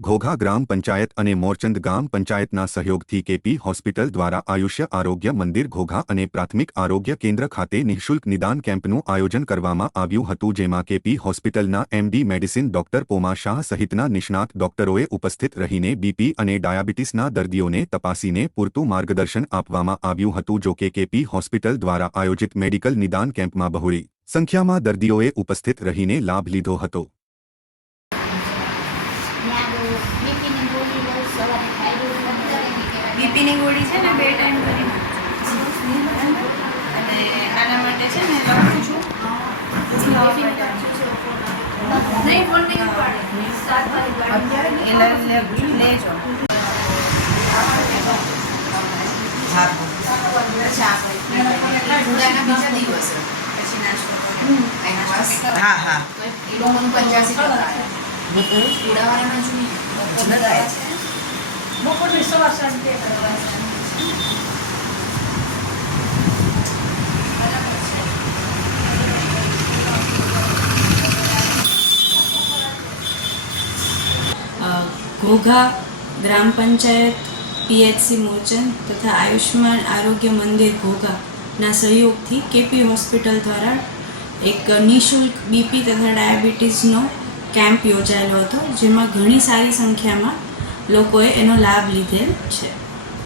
ઘોઘા ગ્રામ પંચાયત અને મોરચંદ ગામ પંચાયતના સહયોગથી કેપી હોસ્પિટલ દ્વારા આયુષ્ય આરોગ્ય મંદિર ઘોઘા અને પ્રાથમિક આરોગ્ય કેન્દ્ર ખાતે નિઃશુલ્ક નિદાન કેમ્પનું આયોજન કરવામાં આવ્યું હતું, જેમાં કેપી હોસ્પિટલના MD medicine doctor Poma Shah સહિતના નિષ્ણાત ડોક્ટરોએ ઉપસ્થિત રહીને બીપી અને ડાયાબિટીસના દર્દીઓને તપાસીને પૂરતું માર્ગદર્શન આપવામાં આવ્યું હતું જોકે કેપી હોસ્પિટલ દ્વારા આયોજિત મેડિકલ નિદાન કેમ્પમાં બહોળી સંખ્યામાં દર્દીઓએ ઉપસ્થિત રહીને લાભ લીધો હતો. બીપીની ગોળી બહુ સવારે ખાઈ રોજ પંદર એની કહેવાય. બીપીની ગોળી છે ને બે ટાઈમ કરી નાખજો. અને આના માટે છે ને લખું છું પછી બીપીની કાપજો. નહીં ફોન નહીં ઉપાડે સાત વાગે ગાડી એ લે- લે- લેજો હા ઉડાના બીજા દિવસે પછી નાસ્તો કરો. હા હા એ લોકોનું પંચ્યાસી ટકા આવે. ઉડાવાળાના જોઈએ. બપોરની સવાર સાંજે ઘોઘા ગ્રામ પંચાયત પીએચસી મોચન તથા આયુષ્માન આરોગ્ય મંદિર ઘોઘાના સહયોગથી કેપી હોસ્પિટલ દ્વારા એક નિઃશુલ્ક બીપી તથા ડાયાબિટીસનો કેમ્પ યોજાયેલો હતો જેમાં ઘણી સારી સંખ્યામાં લોકોએ એનો લાભ લીધેલ છે.